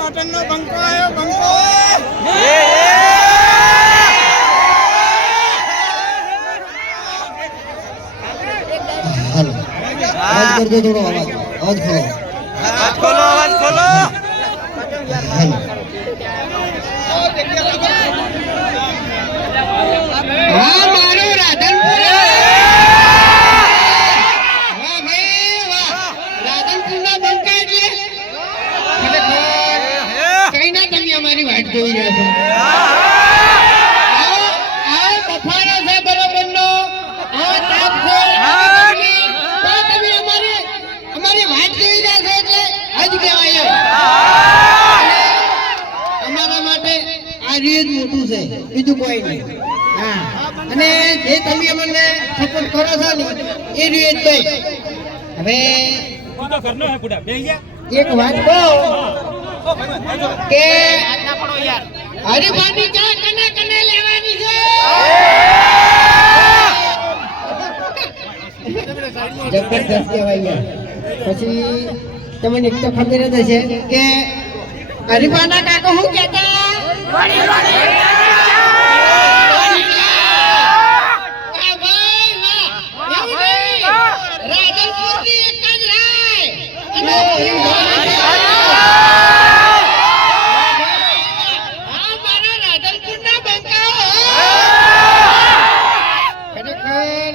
પાટણનો બંકો આવ્યો બંકો. અવાજ કરજો થોડો અવાજ. અવાજ ખોલો. અવાજ ખોલો અવાજ ખોલો. હા મારો રાધનપુર. વાહ ભાઈ વાહ. રાધનપુર જોઈ રહ્યા છો આવો બફારો છે બરોબરનો તો તમે અમારી અમારી વાટ જોઈ રહ્યા છો એટલે હજ કહેવાય અમારા માટે આ રીત મોટું છે. બીજું કોઈ નહીં. હા. અને જે તમે અમને સપોર્ટ કરો છો ને એ રીત નહીં હવે એક વાત કહું કે હરિભાની ચા કને કને લેવાની છે? જબરદસ્ત કહેવાય પછી તમને એક તો ખબર જ હશે કે હરિભાના કાકો શું કહેતા? વાહ ભાઈ વાહ એવું નહીં. રાધનપુરની એક જ રાય. અને આ મારા રાધનપુરના બંકાઓ. ખરેખર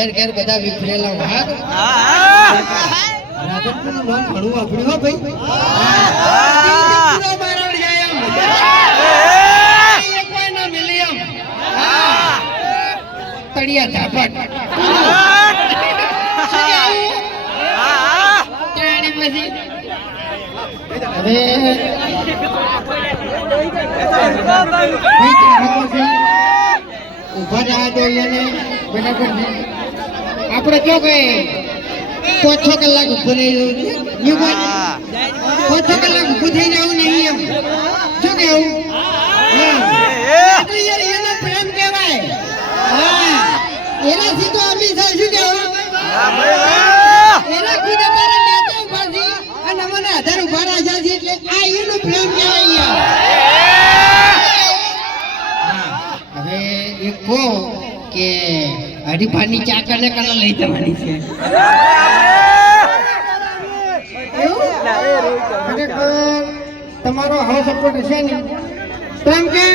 ઘેર ઘેર બધા વિખરેલા વાઘ. રાધનપુરનું નામ ઘણું વાપર્યું હો ભાઈ. વાર. તળિયા પછી હવે ભાઈ ગ્રાહકો રહ્યા એને છે આપણે કયો કઈ પાંચ છ કલાક ઊભું રહી જવું પાંચ છ કલાક ઊભું થઈ જવું નહીં એમ શું કેવું એનો પ્રેમ કહેવાય. એનાથી તો અમી થાય શું કેવું એના ખુદ અમારે નેતા ઊભા છે અને અમને આધાર ઊભા રાખ્યા છે એટલે આ એનો પ્રેમ કહેવાય હવે કહો કે હરીફાની ચા કને કને લઈ જવાની છે. તમારો આવો સપોર્ટ હશે ને. કેમ કે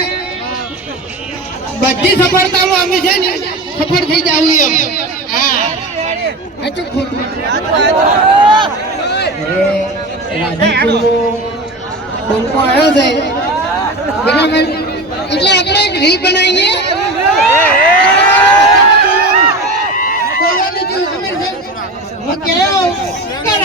બધી સફળતામાં અમે છે ને સફળ થઈ જાવી એમ. હા. સાચું ખોટું. હવે રાધનપુરનો આવ્યો છે. એટલે આપણે એક રીલ બનાવીએ કોઈને જેવું ખબર છે? હું કહ્યું કે રાધનપુરમાં કોણ આવ્યો?